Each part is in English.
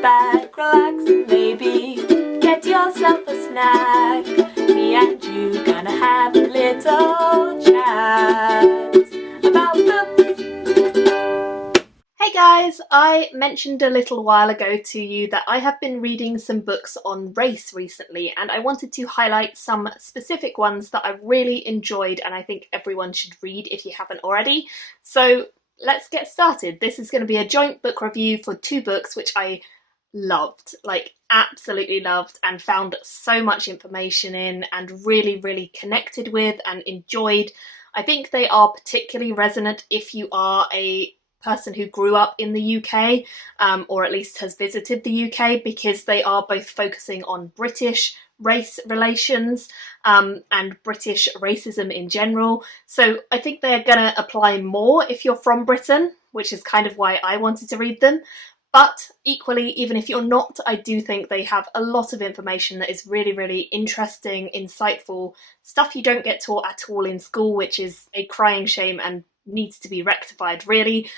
back, relax, and maybe get yourself a snack. Me and you gonna have a little chat about books. Hey guys, I mentioned a little while ago to you that I have been reading some books on race recently, and I wanted to highlight some specific ones that I really enjoyed and I think everyone should read if you haven't already. So let's get started. This is going to be a joint book review for two books which I loved, like absolutely loved, and found so much information in and really connected with and enjoyed. I think they are particularly resonant if you are a person who grew up in the UK, or at least has visited the UK, because they are both focusing on British race relations and British racism in general. So I think they're going to apply more if you're from Britain, which is kind of why I wanted to read them. But equally, even if you're not, I do think they have a lot of information that is really interesting, insightful, stuff you don't get taught at all in school, which is a crying shame and needs to be rectified, really.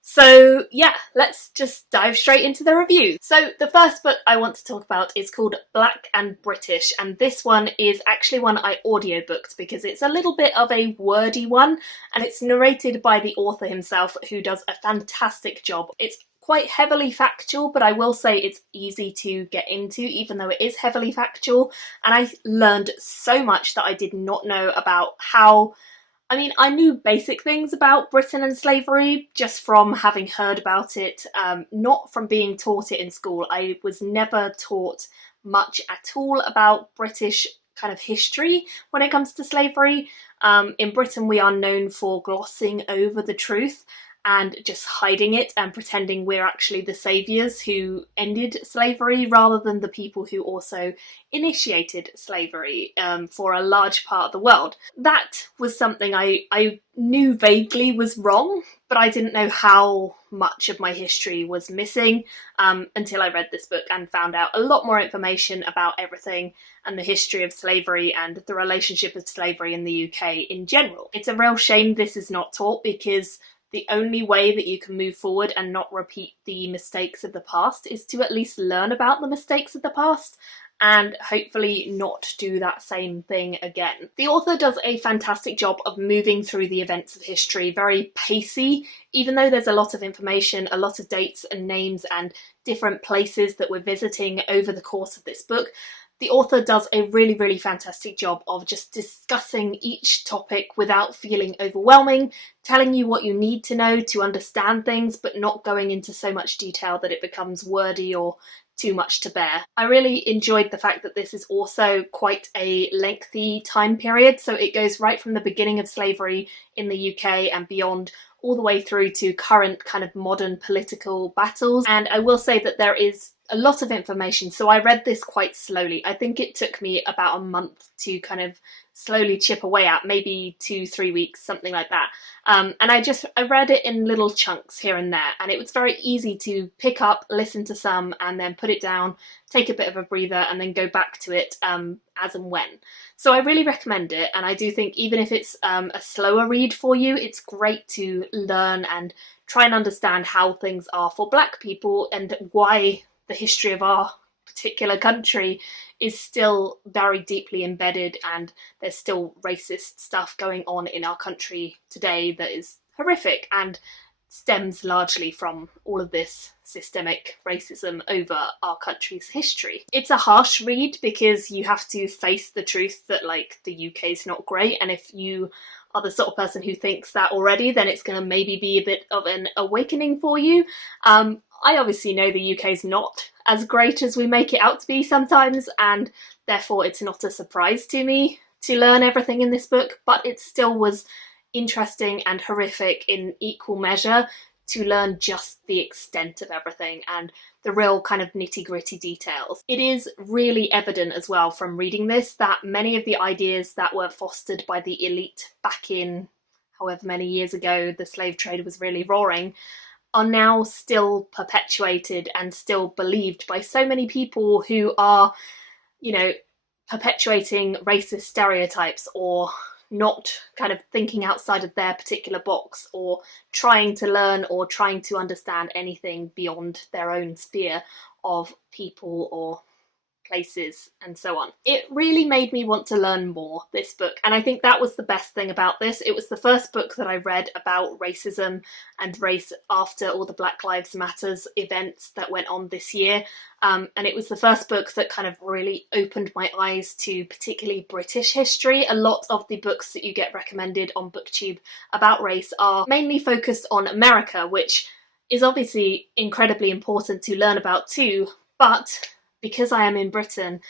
So yeah, let's just dive straight into the review. So the first book I want to talk about is called Black and British, and this one is actually one I audiobooked because it's a little bit of a wordy one, and it's narrated by the author himself, who does a fantastic job. It's quite heavily factual, but I will say it's easy to get into, even though it is heavily factual, and I learned so much that I did not know about how... I mean, I knew basic things about Britain and slavery just from having heard about it, not from being taught it in school. I was never taught much at all about British kind of history when it comes to slavery. In Britain, we are known for glossing over the truth and just hiding it and pretending we're actually the saviours who ended slavery rather than the people who also initiated slavery for a large part of the world. That was something I knew vaguely was wrong, but I didn't know how much of my history was missing until I read this book and found out a lot more information about everything and the history of slavery and the relationship of slavery in the UK in general. It's a real shame this is not taught, because the only way that you can move forward and not repeat the mistakes of the past is to at least learn about the mistakes of the past and hopefully not do that same thing again. The author does a fantastic job of moving through the events of history, very pacey, even though there's a lot of information, a lot of dates and names and different places that we're visiting over the course of this book. The author does a really fantastic job of just discussing each topic without feeling overwhelming, telling you what you need to know to understand things, but not going into so much detail that it becomes wordy or too much to bear. I really enjoyed the fact that this is also quite a lengthy time period, so it goes right from the beginning of slavery in the UK and beyond, all the way through to current kind of modern political battles. And I will say that there is a lot of information, so I read this quite slowly. I think it took me about a month to kind of slowly chip away at, maybe 2-3 weeks, something like that. And I read it in little chunks here and there, and it was very easy to pick up, listen to some, and then put it down, take a bit of a breather, and then go back to it as and when. So I really recommend it, and I do think even if it's a slower read for you, it's great to learn and try and understand how things are for Black people and why the history of our particular country is still very deeply embedded, and there's still racist stuff going on in our country today that is horrific and stems largely from all of this systemic racism over our country's history. It's a harsh read because you have to face the truth that, like, the UK is not great, and if you are the sort of person who thinks that already, then it's going to maybe be a bit of an awakening for you. I obviously know the UK is not as great as we make it out to be sometimes, and therefore it's not a surprise to me to learn everything in this book, but it still was interesting and horrific in equal measure to learn just the extent of everything and the real kind of nitty-gritty details. It is really evident as well from reading this that many of the ideas that were fostered by the elite back in however many years ago the slave trade was really roaring are now still perpetuated and still believed by so many people who are, you know, perpetuating racist stereotypes or not kind of thinking outside of their particular box or trying to learn or trying to understand anything beyond their own sphere of people or places and so on. It really made me want to learn more, this book, and I think that was the best thing about this. It was the first book that I read about racism and race after all the Black Lives Matters events that went on this year, and it was the first book that kind of really opened my eyes to particularly British history. A lot of the books that you get recommended on BookTube about race are mainly focused on America, which is obviously incredibly important to learn about too, but because I am in Britain,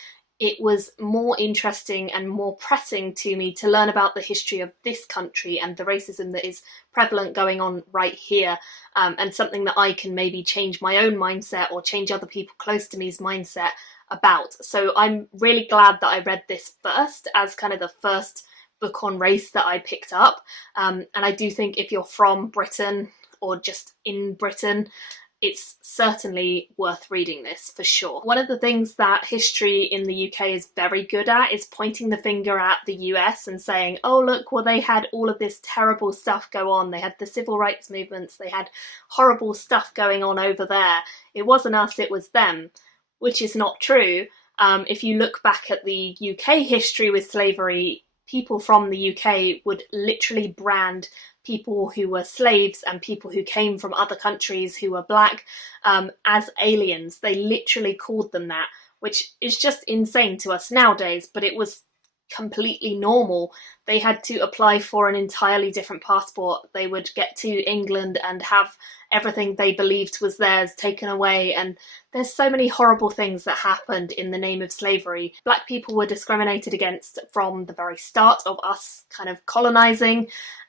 it was more interesting and more pressing to me to learn about the history of this country and the racism that is prevalent going on right here, and something that I can maybe change my own mindset or change other people close to me's mindset about. So I'm really glad that I read this first as kind of the first book on race that I picked up, and I do think if you're from Britain or just in Britain, it's certainly worth reading this for sure. One of the things that history in the UK is very good at is pointing the finger at the US and saying, oh look, well they had all of this terrible stuff go on, they had the civil rights movements, they had horrible stuff going on over there, it wasn't us, it was them, which is not true. If you look back at the UK history with slavery, people from the UK would literally brand people who were slaves and people who came from other countries who were black as aliens. They literally called them that, which is just insane to us nowadays, but it was completely normal. They had to apply for an entirely different passport. They would get to England and have everything they believed was theirs taken away, and there's so many horrible things that happened in the name of slavery. Black people were discriminated against from the very start of us kind of colonising,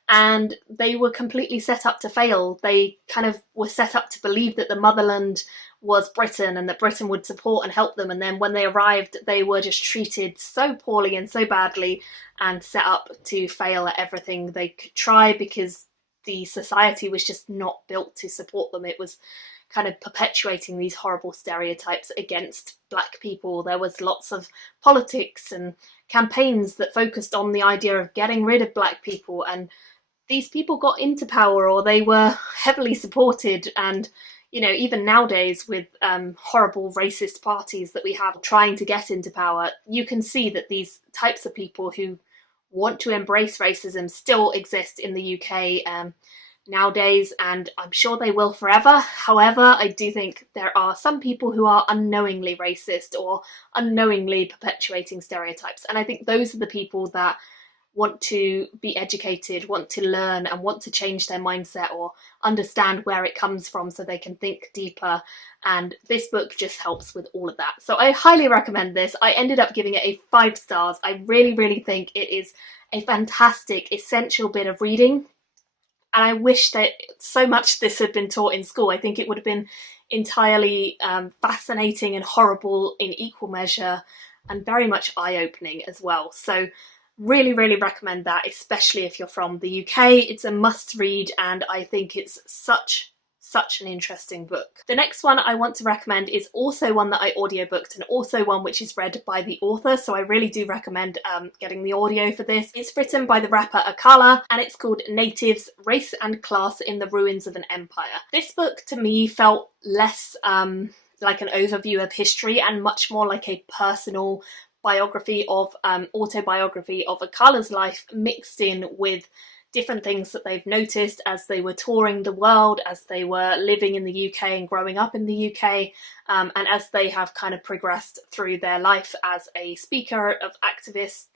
and they were completely set up to fail. They kind of were set up to believe that the motherland was Britain and that Britain would support and help them, and then when they arrived they were just treated so poorly and so badly and set up to fail at everything they could try because the society was just not built to support them. It was kind of perpetuating these horrible stereotypes against black people. There was lots of politics and campaigns that focused on the idea of getting rid of black people, and these people got into power or they were heavily supported. And you know, even nowadays with horrible racist parties that we have trying to get into power, you can see that these types of people who want to embrace racism still exist in the UK nowadays, and I'm sure they will forever. However, I do think there are some people who are unknowingly racist or unknowingly perpetuating stereotypes, and I think those are the people that want to be educated, want to learn, and want to change their mindset or understand where it comes from so they can think deeper. And this book just helps with all of that. So I highly recommend this. I ended up giving it a 5 stars. I really, really think it is a fantastic, essential bit of reading. And I wish that so much this had been taught in school. I think it would have been entirely fascinating and horrible in equal measure, and very much eye-opening as well. So really, really recommend that, especially if you're from the UK. It's a must read, and I think it's such an interesting book. The next one I want to recommend is also one that I audiobooked, and also one which is read by the author, so I really do recommend getting the audio for this. It's written by the rapper Akala, and it's called Natives, Race and Class in the Ruins of an Empire. This book to me felt less like an overview of history and much more like a personal autobiography of Akala's life, mixed in with different things that they've noticed as they were touring the world, as they were living in the UK and growing up in the UK, and as they have kind of progressed through their life as a speaker of activists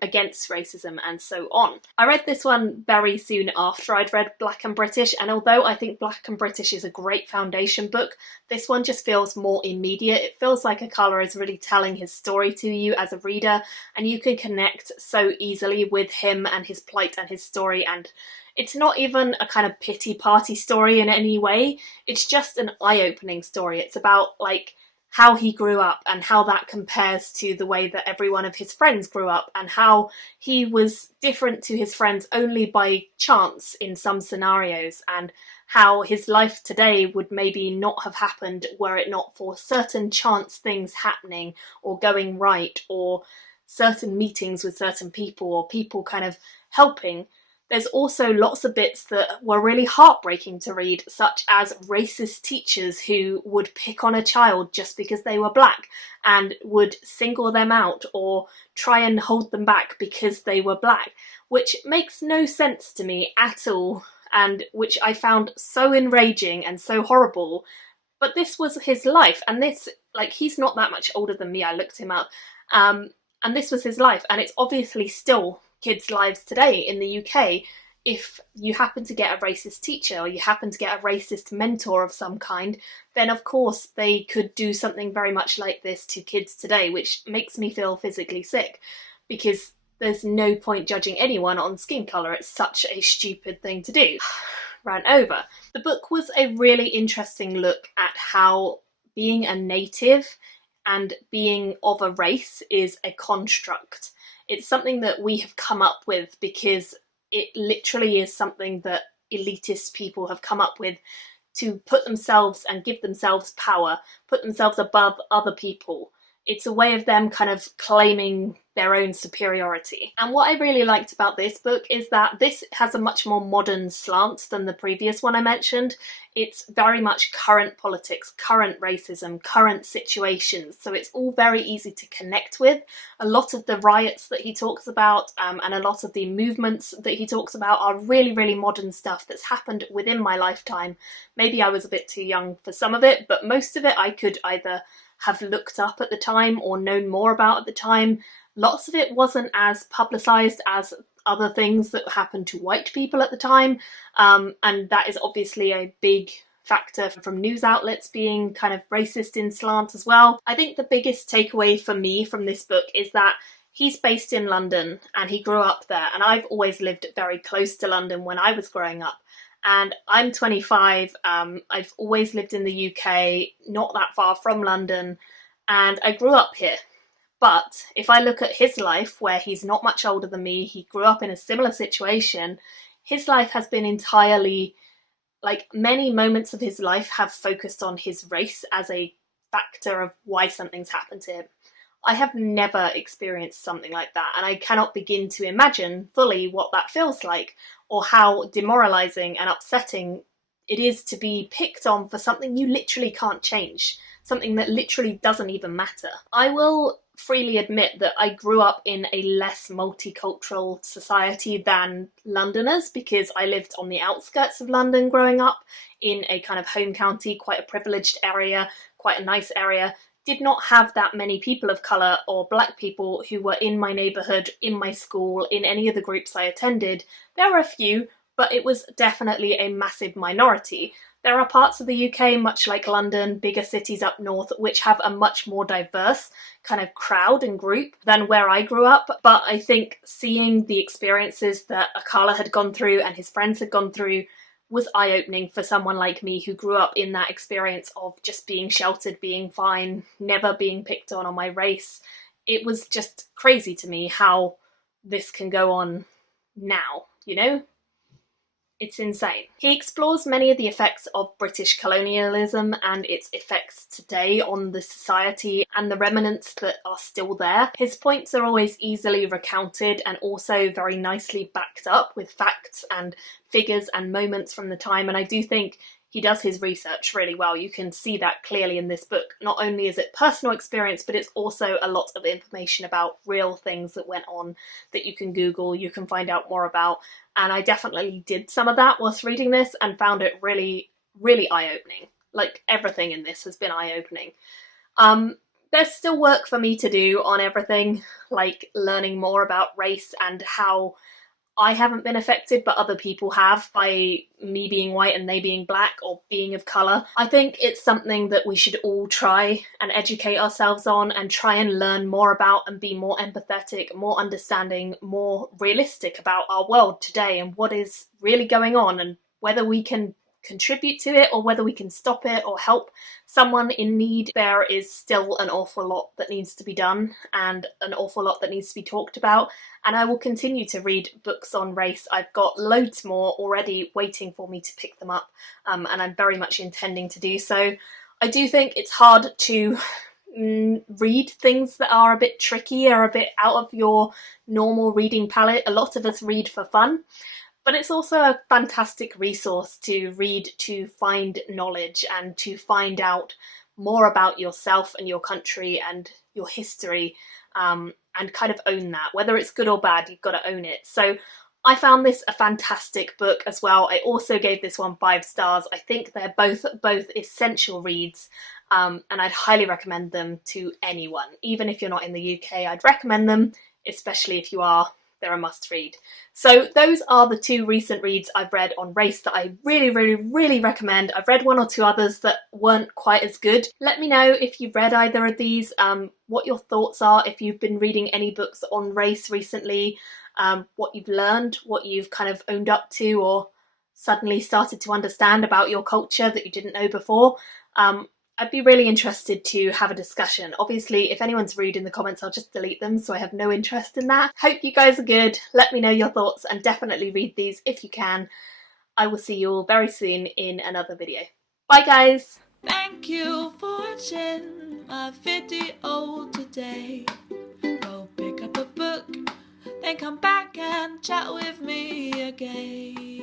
against racism and so on. I read this one very soon after I'd read Black and British, and although I think Black and British is a great foundation book, this one just feels more immediate. It feels like Akala is really telling his story to you as a reader, and you can connect so easily with him and his plight and his story, and it's not even a kind of pity party story in any way. It's just an eye-opening story. It's about like how he grew up and how that compares to the way that every one of his friends grew up, and how he was different to his friends only by chance in some scenarios, and how his life today would maybe not have happened were it not for certain chance things happening or going right, or certain meetings with certain people or people kind of helping, there's also lots of bits that were really heartbreaking to read, such as racist teachers who would pick on a child just because they were black and would single them out or try and hold them back because they were black, which makes no sense to me at all, and which I found so enraging and so horrible. But this was his life, and this, like, he's not that much older than me, I looked him up, and this was his life, and it's obviously still kids' lives today in the UK. If you happen to get a racist teacher or you happen to get a racist mentor of some kind, then of course they could do something very much like this to kids today, which makes me feel physically sick, because there's no point judging anyone on skin colour. It's such a stupid thing to do. Ran over. The book was a really interesting look at how being a native and being of a race is a construct. It's something that we have come up with because it literally is something that elitist people have come up with to put themselves and give themselves power, put themselves above other people. It's a way of them kind of claiming their own superiority. And what I really liked about this book is that this has a much more modern slant than the previous one I mentioned. It's very much current politics, current racism, current situations, so it's all very easy to connect with. A lot of the riots that he talks about and a lot of the movements that he talks about are really, really modern stuff that's happened within my lifetime. Maybe I was a bit too young for some of it, but most of it I could either have looked up at the time or known more about at the time. Lots of it wasn't as publicised as other things that happened to white people at the time, and that is obviously a big factor from news outlets being kind of racist in slant as well. I think the biggest takeaway for me from this book is that he's based in London and he grew up there, and I've always lived very close to London when I was growing up. And I'm 25, I've always lived in the UK, not that far from London, and I grew up here. But if I look at his life, where he's not much older than me, he grew up in a similar situation, his life has been entirely, like, many moments of his life have focused on his race as a factor of why something's happened to him. I have never experienced something like that, and I cannot begin to imagine fully what that feels like, or how demoralising and upsetting it is to be picked on for something you literally can't change, something that literally doesn't even matter. I will freely admit that I grew up in a less multicultural society than Londoners, because I lived on the outskirts of London growing up, in a kind of home county, quite a privileged area, quite a nice area. Did not have that many people of colour or black people who were in my neighbourhood, in my school, in any of the groups I attended. There were a few, but it was definitely a massive minority. There are parts of the UK, much like London, bigger cities up north, which have a much more diverse kind of crowd and group than where I grew up. But I think seeing the experiences that Akala had gone through and his friends had gone through was eye-opening for someone like me who grew up in that experience of just being sheltered, being fine, never being picked on my race. It was just crazy to me how this can go on now, you know? It's insane. He explores many of the effects of British colonialism and its effects today on the society and the remnants that are still there. His points are always easily recounted and also very nicely backed up with facts and figures and moments from the time, and I do think he does his research really well. You can see that clearly in this book. Not only is it personal experience, but it's also a lot of information about real things that went on that you can Google, you can find out more about. And I definitely did some of that whilst reading this and found it really, really eye-opening. Like, everything in this has been eye-opening. There's still work for me to do on everything, like learning more about race and how I haven't been affected, but other people have, by me being white and they being black or being of colour. I think it's something that we should all try and educate ourselves on and try and learn more about and be more empathetic, more understanding, more realistic about our world today and what is really going on, and whether we can contribute to it or whether we can stop it or help someone in need. There is still an awful lot that needs to be done and an awful lot that needs to be talked about, and I will continue to read books on race. I've got loads more already waiting for me to pick them up, and I'm very much intending to do so. I do think it's hard to read things that are a bit tricky or a bit out of your normal reading palette. A lot of us read for fun, but it's also a fantastic resource to read to find knowledge and to find out more about yourself and your country and your history, and kind of own that. Whether it's good or bad, you've got to own it. So I found this a fantastic book as well. I also gave this one 5 stars. I think they're both essential reads, and I'd highly recommend them to anyone. Even if you're not in the UK, I'd recommend them, especially if you are. They're a must read. So those are the 2 recent reads I've read on race that I really recommend. I've read 1 or 2 others that weren't quite as good. Let me know if you've read either of these, what your thoughts are, if you've been reading any books on race recently, what you've learned, what you've kind of owned up to or suddenly started to understand about your culture that you didn't know before. I'd be really interested to have a discussion. Obviously, if anyone's rude in the comments, I'll just delete them, so I have no interest in that. Hope you guys are good. Let me know your thoughts and definitely read these if you can. I will see you all very soon in another video. Bye guys! Thank you for watching my video today. Go pick up a book, then come back and chat with me again.